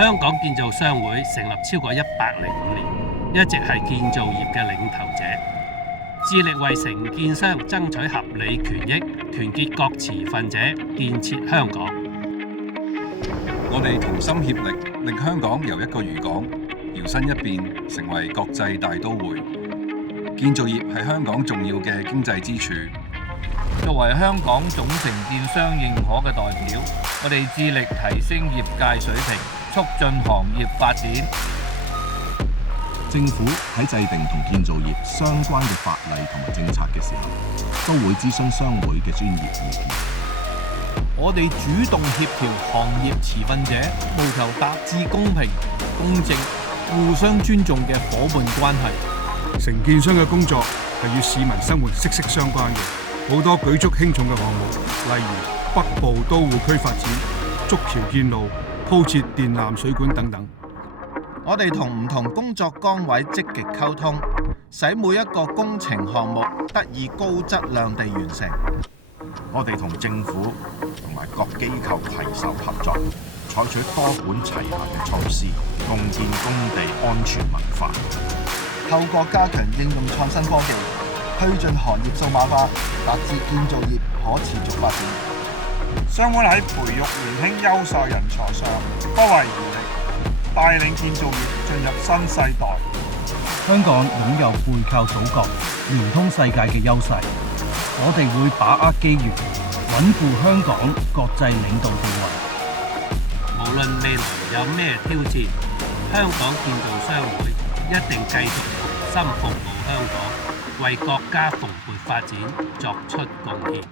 香港建造商會成立超過105年，一直係建造業嘅領頭者，致力為承建商爭取合理權益，團結各持份者，建設香港。我哋同心協力，令香港由一個漁港搖身一變成為國際大都會。建造業係香港重要嘅經濟支柱。作為香港總承建商認可嘅代表，我哋致力提升業界水平，促進行業發展。政府喺制定同建造業相關嘅法例同埋政策嘅時候，都會諮詢商會嘅專業意見。我哋主動協調行業持份者，務求達至公平、公正、互相尊重嘅伙伴關係。承建商嘅工作係與市民生活息息相關嘅，好多舉足輕重嘅項目，例如北部都會區發展、築橋建路、鋪設電纜水管等等。我哋同唔同工作崗位積極溝通，使每一個工程項目得以高質量地完成。我哋同政府同埋各機構攜手合作，採取多管齊下嘅措施，共建工地安全文化。透過加強應用創新科技，推進行業數碼化，達至建造業可持續發展。商會喺培育年輕優秀人才上不遺餘力，帶領建造業進入新世代。香港擁有背靠祖國、聯通世界嘅優勢，我哋會把握機遇，穩固香港國際領導地位。無論未來有咩挑戰，香港建造商會一定繼續同心服務香港，為國家蓬勃發展作出貢獻。